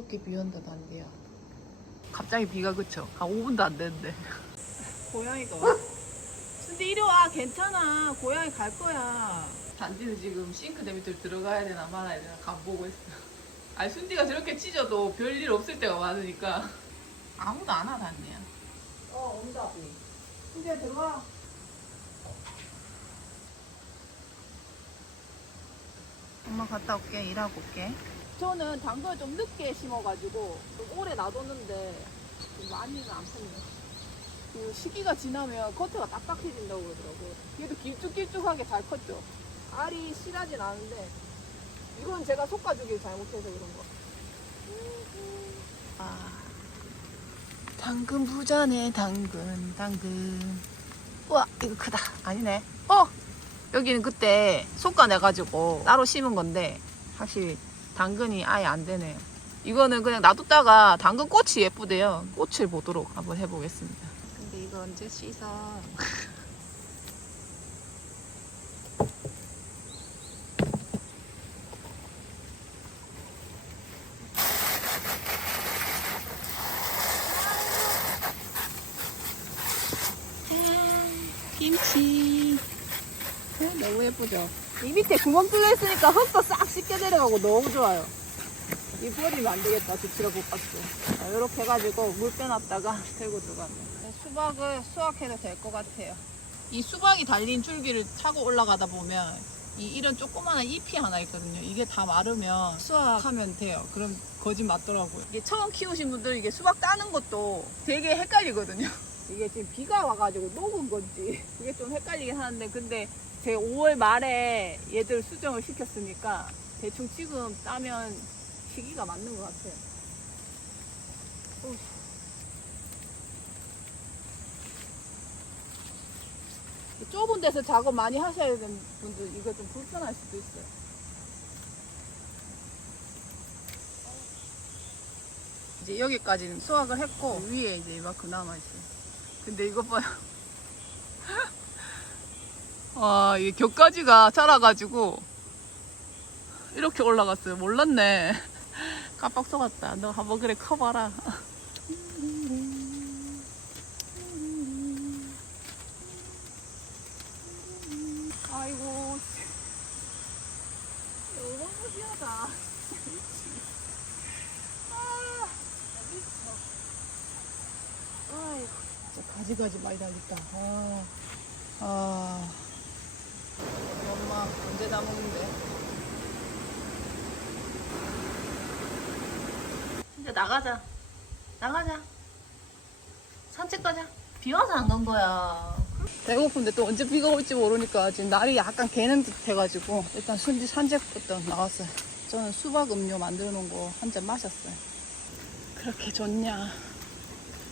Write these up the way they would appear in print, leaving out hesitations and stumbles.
무섭게 비 온다 단디야. 갑자기 비가 그쳐. 한 5분도 안 됐는데. 고양이가 와. 근데 이리 와. 괜찮아. 고양이 갈 거야. 단디는 지금 싱크대 밑으로 들어가야 되나 말아야 되나 간 보고 있어. 아니 순디가 저렇게 찢어도 별일 없을 때가 많으니까 아무도 안 와 단디야. 온다 비. 순디야 들어와. 엄마 갔다 올게. 일하고 올게. 저는 당근을 좀 늦게 심어가지고 좀 오래 놔뒀는데 좀 많이는 안 폈네요. 그 시기가 지나면 겉에가 딱딱해진다고 그러더라고요. 얘도 길쭉길쭉하게 잘 컸죠. 알이 실하진 않은데 이건 제가 솎아주길 잘못해서 그런 거. 당근 부자네. 당근. 우와 이거 크다. 아니네. 여기는 그때 솎아내가지고 따로 심은 건데 확실히 당근이 아예 안 되네요. 이거는 그냥 놔뒀다가 당근 꽃이 예쁘대요. 꽃을 보도록 한번 해보겠습니다. 근데 이거 언제 씻어? 김치. 너무 예쁘죠? 이 밑에 구멍 뚫려 있으니까 흙도 싹 씻게 내려가고 너무 좋아요. 이 버리면 안 되겠다. 주치라 못 봤어. 이렇게 해가지고 물 빼놨다가 들고 들어가면 수박을 수확해도 될 것 같아요. 이 수박이 달린 줄기를 타고 올라가다 보면 이런 조그마한 잎이 하나 있거든요. 이게 다 마르면 수확하면 돼요. 그럼 거짓 맞더라고요. 이게 처음 키우신 분들 이게 수박 따는 것도 되게 헷갈리거든요. 이게 지금 비가 와가지고 녹은 건지 그게 좀 헷갈리긴 하는데 근데 제 5월 말에 얘들 수정을 시켰으니까 대충 지금 따면 시기가 맞는 것 같아요. 좁은 데서 작업 많이 하셔야 되는 분들 이거 좀 불편할 수도 있어요. 이제 여기까지는 수확을 했고 위에 이제 이만큼 남아있어요. 근데 이거 봐요. 와, 이 격가지가 자라가지고 이렇게 올라갔어요. 몰랐네. 깜빡 속았다. 너 한번 그래 커봐라. 아이고 너무 귀하다. 아이고 진짜 가지 많이 달렸다. 우리 엄마 언제 다 먹는데? 이제 나가자. 산책 가자. 비 와서 안 간 거야. 배고픈데 또 언제 비가 올지 모르니까 지금 날이 약간 개는 듯 해가지고 일단 순지 산책부터 나왔어요. 저는 수박 음료 만들어 놓은 거 한 잔 마셨어요. 그렇게 좋냐.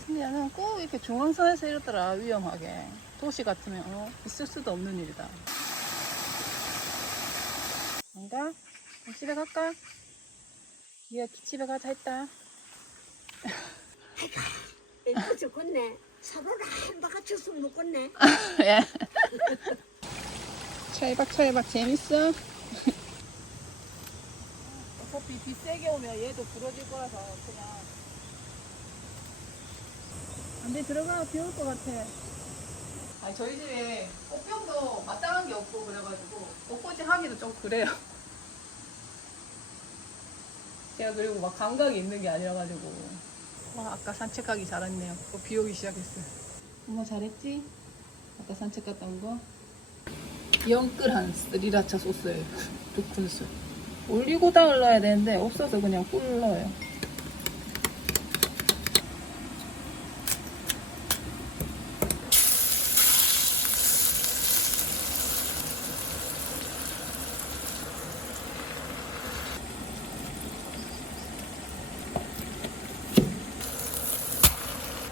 근데 나는 꼭 이렇게 중앙선에서 이러더라. 위험하게. 도시 같으면 있을 수도 없는 일이다. 안 가? 집에 갈까? 얘 집에 가자 했다. 이거 좋겠네. 사료를 한 바가지 쑥 먹겠네. 예. 철박 재밌어? 어차피 비 세게 오면 얘도 부러질 거라서 그냥 안돼 들어가. 비 올 것 같아. 아니 저희 집에 꽃병도 마땅한 게 없고 그래가지고 꽃꽂이 하기도 좀 그래요. 제가 그리고 막 감각이 있는 게 아니라 가지고 아까 산책하기 잘했네요. 또 비 오기 시작했어요. 엄마 잘했지? 아까 산책 갔다 온 거? 영끌한 스리라차 소스예요. 2큰술. 올리고당 넣어야 되는데 없어서 그냥 꿀 넣어요.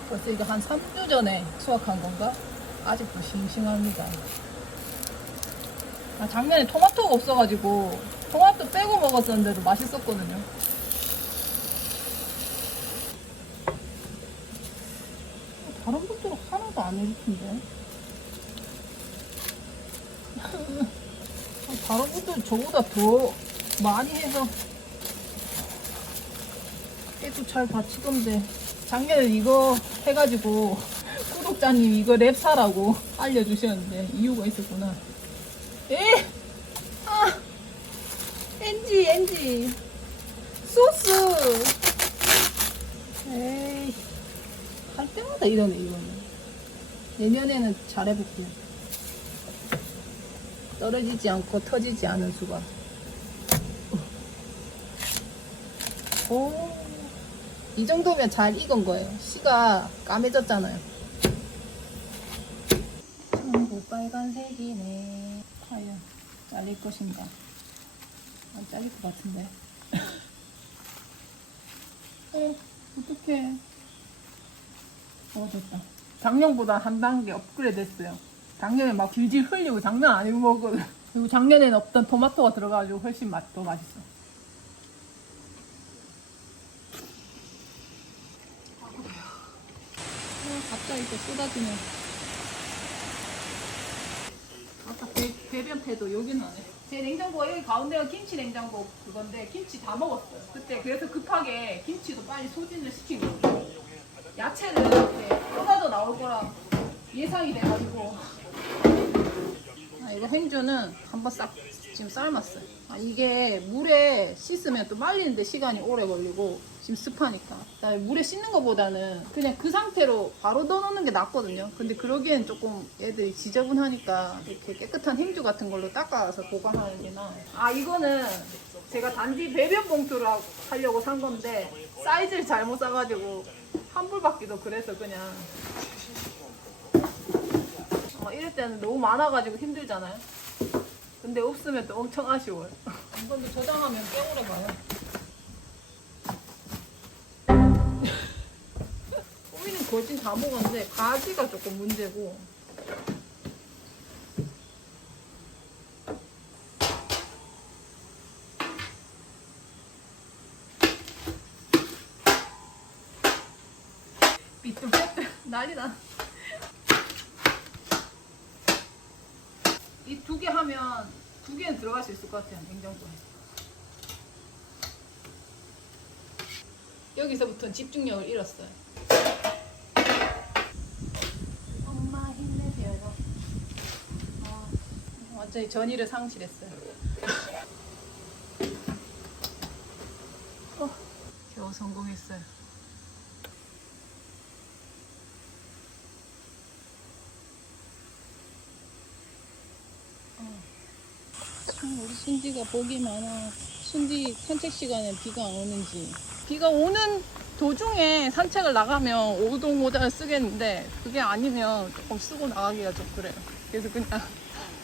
벌써 이거 한 3주 전에 수확한 건가? 아직도 싱싱합니다. 작년에 토마토가 없어가지고 토마토 빼고 먹었었는데도 맛있었거든요. 다른 분들은 하나도 안 해주던데. 다른 분들은 저보다 더 많이 해서 랩도 잘 받치던데. 작년에 이거 해가지고 구독자님 이거 랩 사라고 알려주셨는데 이유가 있었구나. 에! 아! 엔지 소스. 에이, 할 때마다 이러네. 이거는 내년에는 잘해볼게요. 떨어지지 않고 터지지 않은 수박. 오, 이 정도면 잘 익은 거예요. 씨가 까매졌잖아요. 전부 빨간색이네. 과연 잘릴 것인가? 안 잘릴 것 같은데. 어떡해. 됐다. 작년보다 한 단계 업그레이드 됐어요. 작년에 막 질질 흘리고 장난 아니고 먹거든. 그리고 작년에는 없던 토마토가 들어가가지고 훨씬 더 맛있어. 갑자기 또 쏟아지네. 아까 배변태도 여기는 안 해. 제 냉장고가 여기 가운데가 김치 냉장고 그건데 김치 다 먹었어요. 그때 그래서 급하게 김치도 빨리 소진을 시킨 거예요. 야채를 이렇게 쏟아져 나올 거라 예상이 돼가지고. 이거 행주는 한번 싹 지금 삶았어요. 이게 물에 씻으면 또 말리는데 시간이 오래 걸리고 지금 습하니까 물에 씻는 것보다는 그냥 그 상태로 바로 넣어놓는 게 낫거든요. 근데 그러기엔 조금 애들이 지저분하니까 이렇게 깨끗한 행주 같은 걸로 닦아서 보관하는 게 나아요. 이거는 제가 단지 배변 봉투를 하려고 산 건데 사이즈를 잘못 사가지고 환불 받기도 그래서 그냥 이럴 때는 너무 많아가지고 힘들잖아요. 근데 없으면 또 엄청 아쉬워요. 이건데 저장하면 꽤 오래 가요. 꼬미는 거진 다 먹었는데 가지가 조금 문제고. 삐뚤빼뚤 난리나. 이 두 개 하면 두 개는 들어갈 수 있을 것 같아요. 냉장고에. 여기서부터 집중력을 잃었어요. 엄마 힘내세요. 완전히 전의를 상실했어요. 겨우 성공했어요. 우리 순디가 복이 많아. 순디 산책 시간에 비가 안 오는지. 비가 오는 도중에 산책을 나가면 오동 모자를 쓰겠는데 그게 아니면 조금 쓰고 나가기가 좀 그래요. 그래서 그냥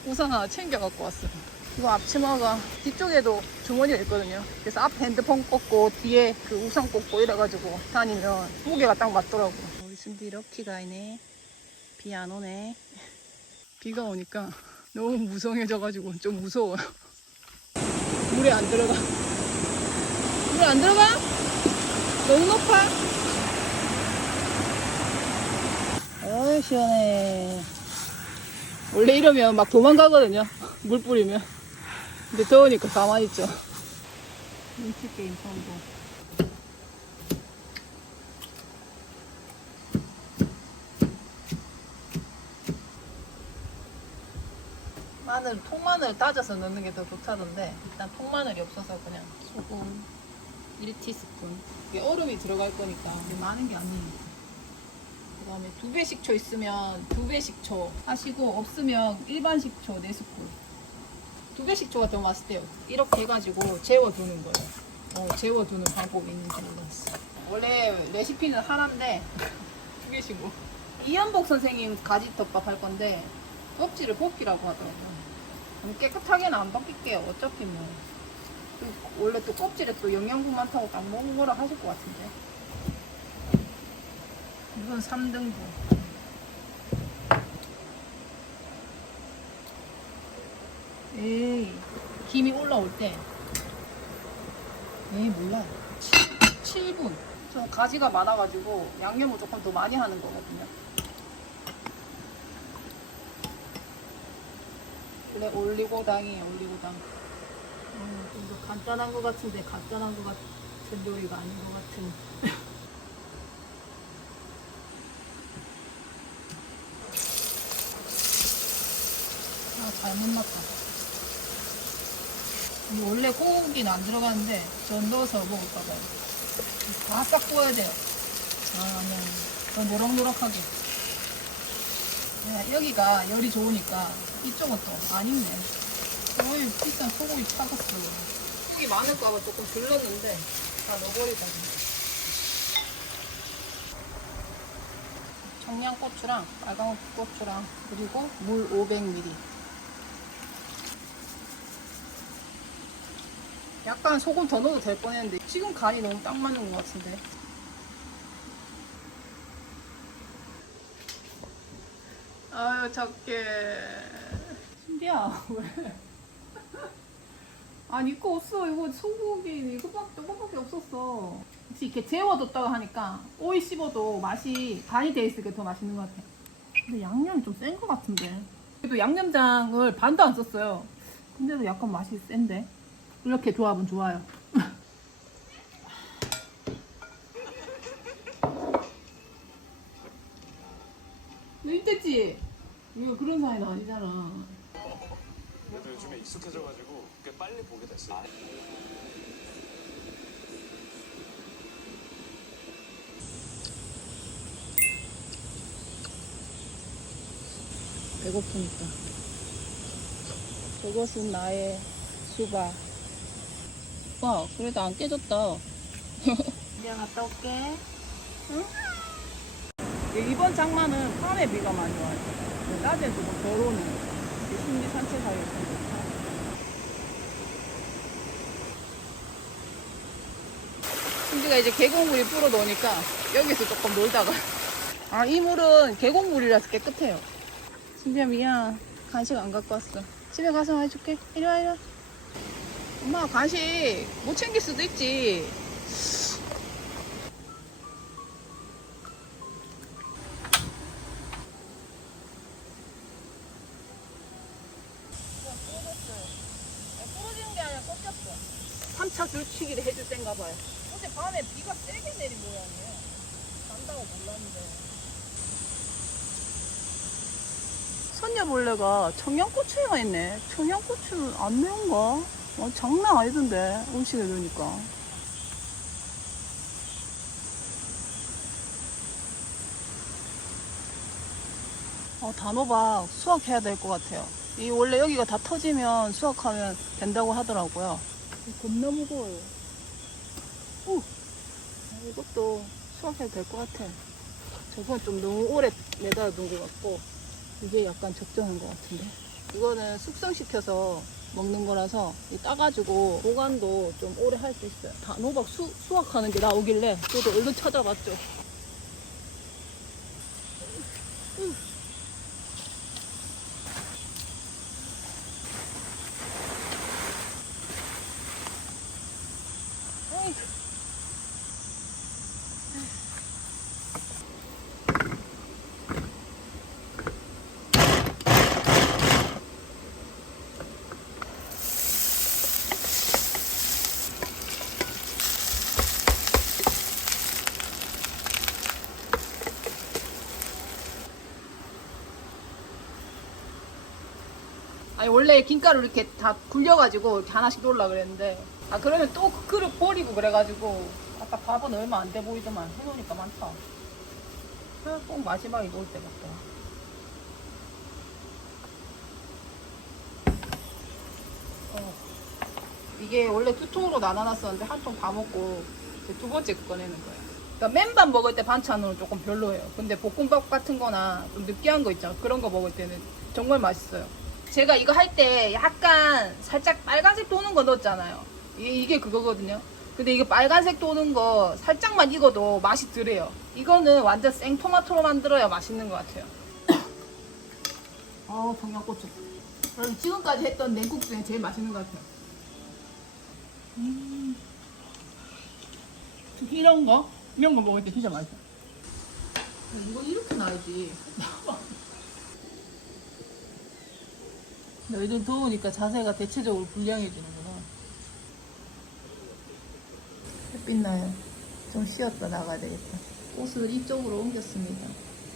우산 하나 챙겨 갖고 왔어요. 이거 앞치마가 뒤쪽에도 주머니가 있거든요. 그래서 앞에 핸드폰 꽂고 뒤에 그 우산 꽂고 이래가지고 다니면 무게가 딱 맞더라고. 우리 순디 럭키가 있네. 비 안 오네. 비가 오니까 너무 무성해져가지고 좀 무서워요. 물에 안 들어가. 물에 안 들어가? 너무 높아? 어이 시원해. 원래 이러면 막 도망가거든요. 물 뿌리면. 근데 더우니까 가만히 있죠. 눈치 게임 성공. 통마늘 따져서 넣는 게 더 좋다던데 일단 통마늘이 없어서 그냥 소금 1티스푼. 이게 얼음이 들어갈 거니까 많은 게 아니에요. 그 다음에 2배 식초 있으면 2배 식초 하시고 없으면 일반 식초 4스푼. 2배 식초가 더 맛있대요. 이렇게 해가지고 재워두는 거예요. 재워두는 방법이 있는지 몰랐어. 원래 레시피는 하나인데 2개씩고. 이연복 선생님 가지덮밥 할 건데 껍질을 벗기라고 하더라고요. 깨끗하게는 안 벗길게요. 어차피 뭐. 원래 또 껍질에 또 영양분 많다고 딱 먹으라 하실 것 같은데. 이건 3등분. 에이, 김이 올라올 때. 몰라. 7분. 저 가지가 많아가지고 양념을 조금 더 많이 하는 거거든요. 그래, 올리고당이에요, 올리고당. 좀 더 간단한 것 같은데, 간단한 것 같아. 전도리가 아닌 것 같은. 아, 잘못 맞다. 원래 고기는 안 들어가는데 전 넣어서 먹을까봐요. 바싹 구워야 돼요. 아, 아니야. 더 노릇노릇하게. 야, 여기가 열이 좋으니까 이쪽은 또 안 익네. 어이, 비싼 소고기 사갔어. 고기 많을까봐 조금 들렀는데 다 넣어버리자. 청양고추랑 빨간 고추랑 그리고 물 500ml. 약간 소금 더 넣어도 될 뻔했는데 지금 간이 너무 딱 맞는 것 같은데. 아유 작게. 신비야 왜? 아니 이거 없어. 이거 소고기 이거밖에 없었어. 혹시 이렇게 재워뒀다가 하니까 오이 씹어도 맛이 간이 돼 있으니까 더 맛있는 것 같아. 근데 양념이 좀 센 것 같은데. 그래도 양념장을 반도 안 썼어요. 근데도 약간 맛이 센데. 이렇게 조합은 좋아요. 너 힘들지? 이거 그런 사이는 아니잖아. 그래도 요즘에 익숙해져가지고 꽤 빨리 보게 됐어요. 배고프니까. 저것은 나의 수박. 와, 그래도 안 깨졌다. 이제 갔다 올게. 응? 이번 장마는 밤에 비가 많이 와요. 낮에는 조금 덜 오는. 신비 산책하겠습니다. 신비가 이제 계곡물이 불어 넣으니까 여기서 조금 놀다가. 아, 이 물은 계곡물이라서 깨끗해요. 신비야 미안. 간식 안 갖고 왔어. 집에 가서 해줄게. 이리 와 이리 와. 엄마 간식 못 챙길 수도 있지. 부러지는 게 아니라 꺾였어. 3차 줄치기를 해줄 땐가 봐요. 어제 밤에 비가 세게 내린 모양이에요. 난다고 몰랐는데. 선녀벌레가 청양고추에만 있네. 청양고추는 안 매운가? 장난 아니던데 음식에 넣으니까. 단호박 수확해야 될 것 같아요. 이 원래 여기가 다 터지면 수확하면 된다고 하더라고요. 겁나 무거워요. 오! 이것도 수확해도 될 것 같아. 저건 좀 너무 오래 매달아 둔 것 같고 이게 약간 적정한 것 같은데. 이거는 숙성시켜서 먹는 거라서 따가지고 보관도 좀 오래 할 수 있어요. 단호박 수확하는 게 나오길래 저도 얼른 찾아봤죠. 아니 원래 김가루 이렇게 다 굴려가지고 이렇게 하나씩 넣으려고 그랬는데 그러면 또 그 그릇 버리고 그래가지고 아까 밥은 얼마 안 돼 보이더만 해놓으니까 많다. 꼭 마지막에 넣을 때 같더라. 이게 원래 두 통으로 나눠놨었는데 한 통 다 먹고 이제 두 번째 거 꺼내는 거예요. 그러니까 맨밥 먹을 때 반찬으로 조금 별로예요. 근데 볶음밥 같은 거나 좀 느끼한 거 있잖아. 그런 거 먹을 때는 정말 맛있어요. 제가 이거 할 때 약간 살짝 빨간색 도는 거 넣었잖아요. 이게 그거거든요. 근데 이거 빨간색 도는 거 살짝만 익어도 맛이 덜해요. 이거는 완전 생토마토로 만들어야 맛있는 것 같아요. 청양고추. 그럼 지금까지 했던 냉국 중에 제일 맛있는 것 같아요. 특히 이런 거 먹을 때 진짜 맛있어. 이거 이렇게 놔야지. 요즘 더우니까 자세가 대체적으로 불량해지는구나. 빛나요. 좀 쉬었다 나가야 되겠다. 옷을 이쪽으로 옮겼습니다.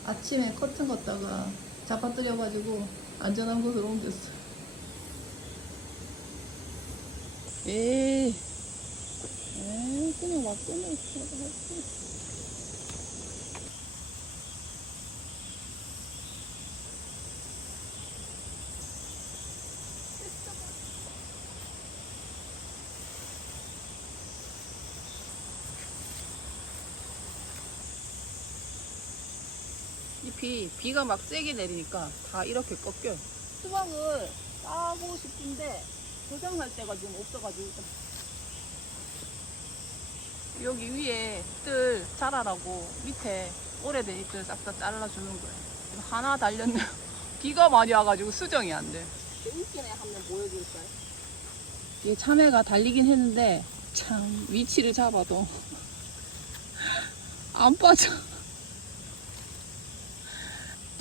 아침에 커튼 걷다가 잡아뜨려가지고 안전한 곳으로 옮겼어. 에이, 그냥 막 끊어. 비가 막 세게 내리니까 다 이렇게 꺾여요. 수박을 따고 싶은데 저장할 데가 좀 없어가지고 여기 위에 잎들 자라라고 밑에 오래된 잎들 싹 다 잘라주는 거예요. 하나 달렸네요. 비가 많이 와가지고 수정이 안 돼. 인기네 한번 보여줄까요? 이게 참외가 달리긴 했는데 참 위치를 잡아도 안 빠져.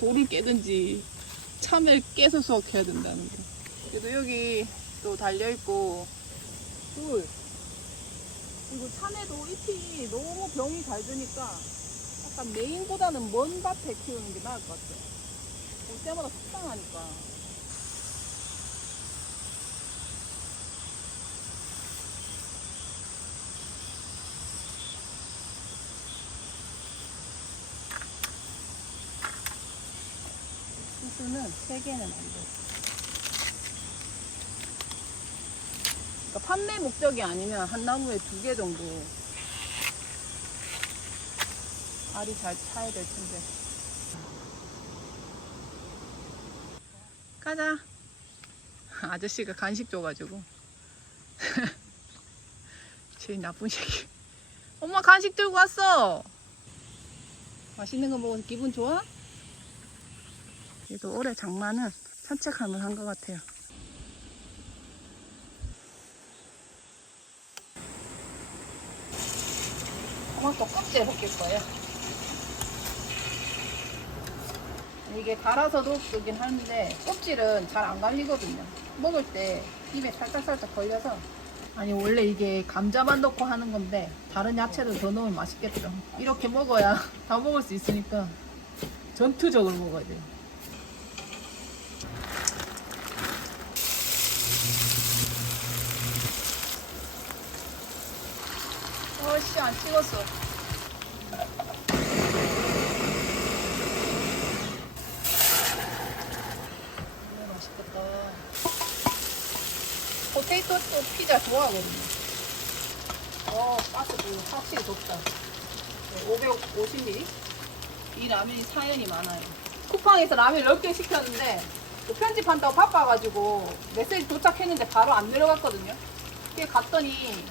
돌을 깨든지 참외를 깨서 수확해야 된다는 거. 그래도 여기 또 달려있고 둘. 그리고 참외도 잎이 너무 병이 잘 드니까 약간 메인보다는 먼 밭에 키우는 게 나을 것 같아요. 볼 때마다 속상하니까. 수수는 3개는 안 돼. 그러니까 판매 목적이 아니면 한 나무에 2개 정도 알이 잘 차야 될 텐데. 가자. 아저씨가 간식 줘가지고. 제일 나쁜 새끼. 엄마 간식 들고 왔어. 맛있는 거 먹어서 기분 좋아? 그래도 올해 장마는 산책하면 한 것 같아요. 토마토 껍질 벗길 거예요. 이게 갈아서도 쓰긴 하는데 껍질은 잘 안 갈리거든요. 먹을 때 입에 살짝살짝 걸려서. 아니 원래 이게 감자만 넣고 하는 건데 다른 야채를 더 넣으면 맛있겠죠. 이렇게 먹어야 다 먹을 수 있으니까 전투적으로 먹어야 돼요. 어씨 안 찍었어. 맛있겠다. 포테이토 피자 좋아하거든요. 가스도 확실히 덥다. 550ml. 이 라면이 사연이 많아요. 쿠팡에서 라면 10개 시켰는데 편집한다고 바빠가지고 메시지 도착했는데 바로 안 내려갔거든요. 그게 갔더니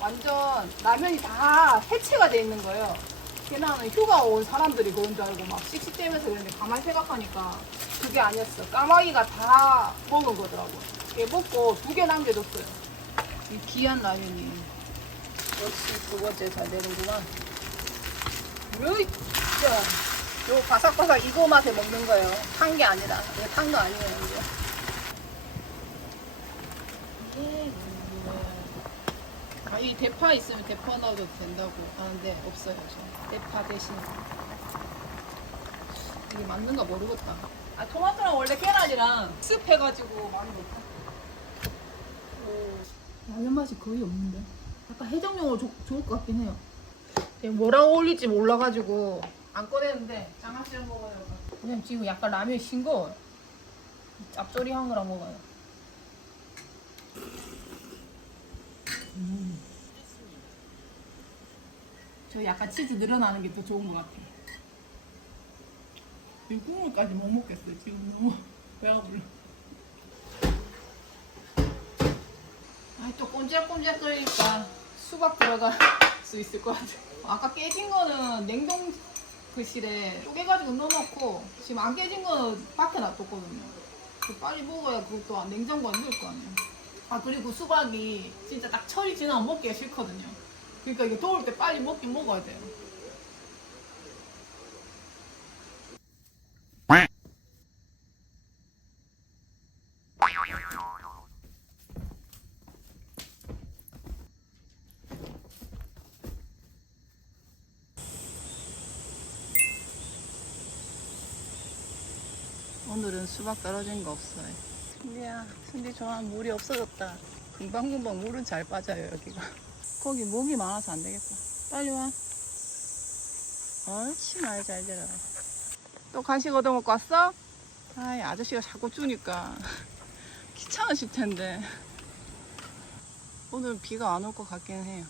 완전 라면이 다 해체가 돼 있는 거예요. 그게 나는 휴가 온 사람들이 그런 줄 알고 막 씩씩대면서 그랬는데 가만히 생각하니까 그게 아니었어. 까마귀가 다 먹은 거더라고요. 그게 먹고 2개 남겨줬어요. 이 귀한 라면이 역시 2번째 잘 되는구만. 으이! 요 바삭바삭 이거 맛에 먹는 거예요. 탄 게 아니라. 이거 탄 거 아니에요, 이제. 이 대파 있으면 대파 넣어도 된다고 하는데 없어요. 저. 대파 대신. 이게 맞는가 모르겠다. 토마토랑 원래 계란이랑 습 해가지고 많이 넣다. 라면 맛이 거의 없는데. 약간 해장용으로 좋을 것 같긴 해요. 뭐랑 어울릴지 몰라가지고 안 꺼내는데 장아찌랑 먹어요. 그냥 지금 약간 라면 싱거워요. 짭조리한 거랑 먹어요. 저 약간 치즈 늘어나는 게 더 좋은 것 같아요. 이 국물까지 못 먹겠어요. 지금 너무 배가 불러. 아니 또 꼼지락꼼지락 끓이니까 수박 들어갈 수 있을 것 같아요. 아까 깨진 거는 냉동실에 쪼개가지고 넣어놓고 지금 안 깨진 거는 밖에 놔뒀거든요. 빨리 먹어야 그것도 냉장고 안 넣을 거 아니에요. 그리고 수박이 진짜 딱 철이 지나면 먹기가 싫거든요. 그러니까 이게 더울 때 빨리 먹긴 먹어야 돼요. 오늘은 수박 떨어진 거 없어요. 순디야, 순디 좋아하는 물이 없어졌다. 금방금방 물은 잘 빠져요, 여기가. 거기 목이 많아서 안 되겠다. 빨리 와. 옳지, 말 잘 들어. 또 간식 얻어먹고 왔어? 아이, 아저씨가 자꾸 주니까 귀찮으실 텐데. 오늘 비가 안 올 것 같긴 해요.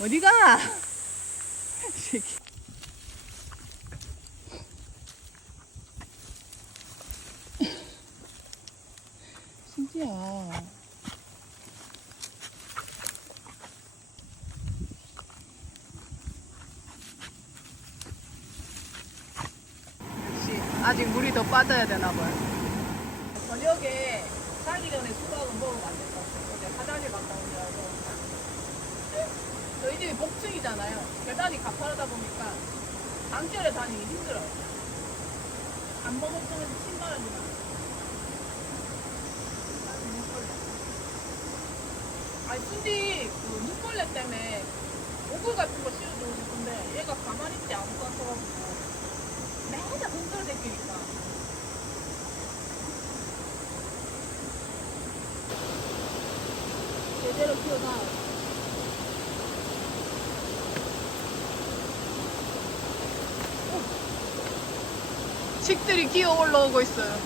어디가? 새끼. 신기야. 역시 아직 물이 더 빠져야 되나 봐요. 저녁에 자기 전에 수박은 먹으면 안 된다. 어제 화장실 갔다 오느라고. 저희 집이 복층이잖아요. 계단이 가파르다 보니까 강철에 다니기 힘들어요. 안 먹었으면 신발은 나. 아니 순디 그 눈걸레 때문에 오글 같은 거 씌워주고 싶은데 얘가 가만히 있지 않고 왔어가지고 맨날 흔들대끼니까. 제대로 키워놔. 식들이 기어 올라오고 있어요.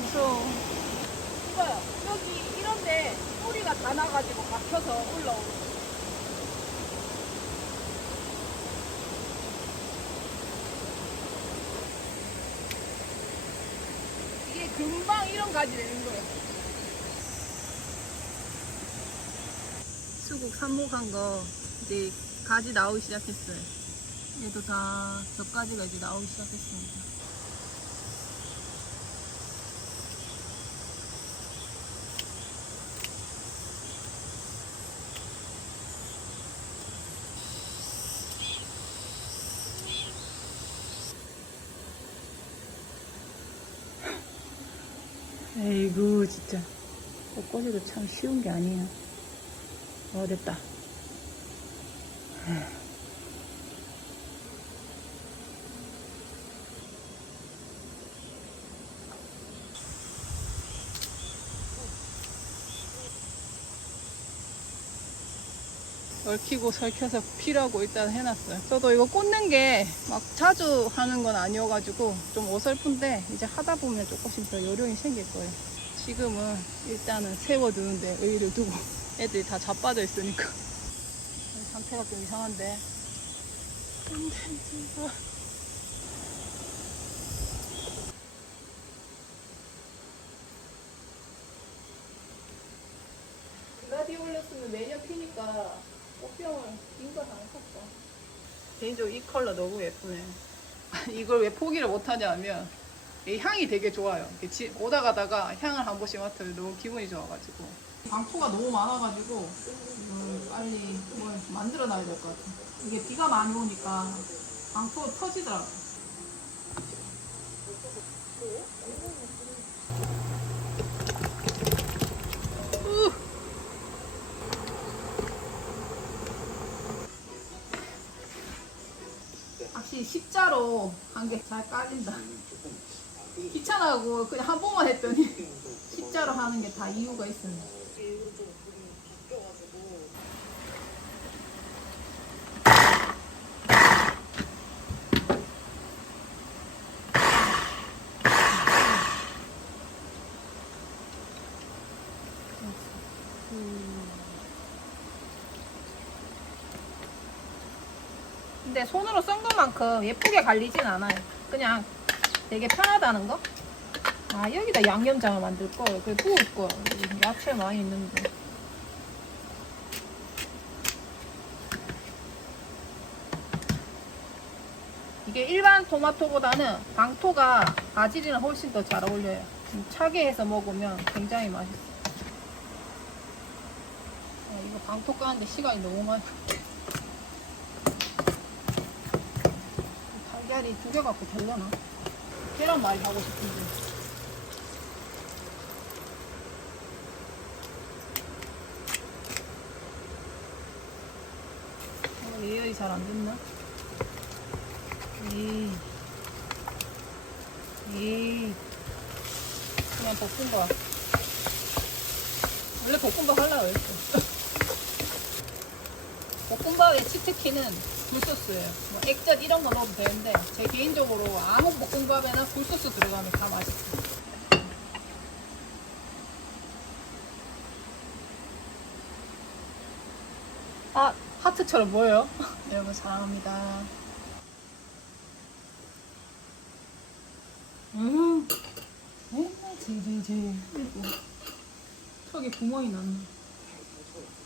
무서워. 이거요. 여기 이런데 뿌리가 다 나가지고 막혀서 올라오는 거예요. 이게 금방 이런 가지 되는 거예요. 수국 삽목한 거 이제 가지 나오기 시작했어요. 얘도 다 젖가지가 이제 나오기 시작했습니다. 에이구 진짜 꽃꽂이도 참 쉬운 게 아니야. 됐다. 얽히고 설켜서 피라고 일단 해놨어요. 저도 이거 꽂는 게 막 자주 하는 건 아니어가지고 좀 어설픈데 이제 하다 보면 조금씩 더 요령이 생길 거예요. 지금은 일단은 세워두는데 의의를 두고 애들이 다 자빠져 있으니까 상태가 좀 이상한데. 글라디올러스는 매년 피니까 꽃병을 긴 거 다 샀어. 개인적으로 이 컬러 너무 예쁘네. 이걸 왜 포기를 못하냐면 이 향이 되게 좋아요. 오다 가다가 향을 한 번씩 맡으면 너무 기분이 좋아가지고. 방토가 너무 많아가지고 빨리 뭘 만들어 놔야 될 것 같아. 이게 비가 많이 오니까 방토가 터지더라고. 확실히 십자로 한 게 잘 깔린다. 귀찮아하고 그냥 한 번만 했더니 십자로 하는 게 다 이유가 있습니다. 근데 손으로 썬 것만큼 예쁘게 갈리진 않아요. 그냥 되게 편하다는 거? 아, 여기다 양념장을 만들 걸. 그래, 구울 걸. 야채 많이 있는데. 이게 일반 토마토보다는 방토가 바질이랑 훨씬 더 잘 어울려요. 차게 해서 먹으면 굉장히 맛있어요. 이거 방토 까는데 시간이 너무 많이 달걀이 2개 갖고 되려나? 계란말이 하고 싶은데. 예열이 잘 안 됐나? 그냥 볶음밥. 원래 볶음밥 하려고 했어. 볶음밥의 치트키는 굴소스예요. 뭐 액젓 이런 거 넣어도 되는데 제 개인적으로 아무 볶음밥에나 굴소스 들어가면 다 맛있어요. 아, 하트처럼 보여요? 여러분 사랑합니다. 지지지. 턱에 구멍이 났네.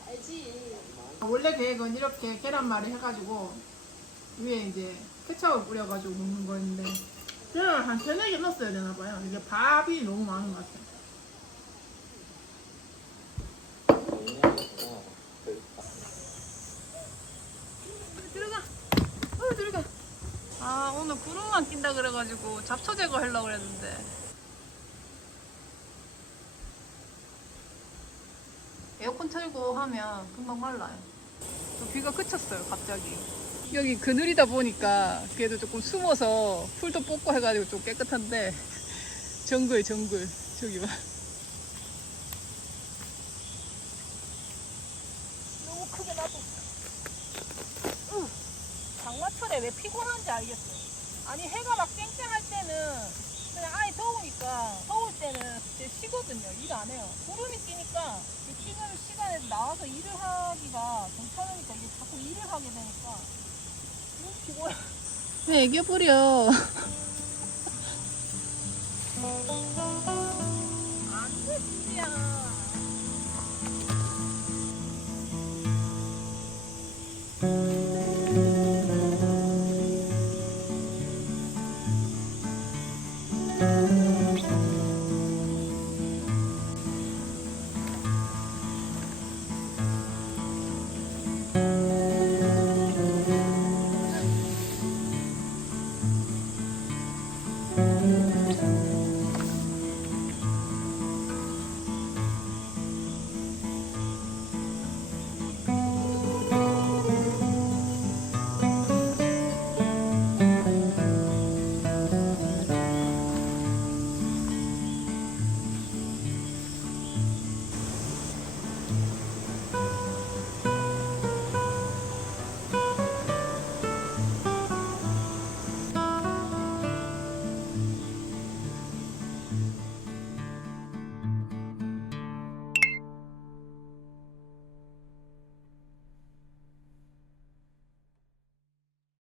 알지. 원래 계획은 이렇게 계란말이 해가지고 위에 이제 케첩을 뿌려가지고 먹는 거였는데 계란을 한 3-4개 넣었어야 되나봐요. 이게 밥이 너무 많은 것 같아요. 들어가. 들어가. 아, 오늘 구름만 낀다 그래가지고 잡초 제거 하려고 그랬는데 에어컨 틀고 하면 금방 말라요. 또 비가 그쳤어요, 갑자기. 여기 그늘이다 보니까 그래도 조금 숨어서 풀도 뽑고 해가지고 좀 깨끗한데 정글 저기 봐. 너무 크게 나도. 장마철에 왜 피곤한지 알겠어요. 아니 해가 막 쨍쨍할 때는 그냥 아예 더우니까 더울 때는 이제 쉬거든요. 일 안 해요. 구름이 끼니까 이 쉬는 시간에 나와서 일을 하기가 괜찮으니까 이게 자꾸 일을 하게 되니까 너무 피곤해. 왜 애교 부려? 안 돼, 진지야.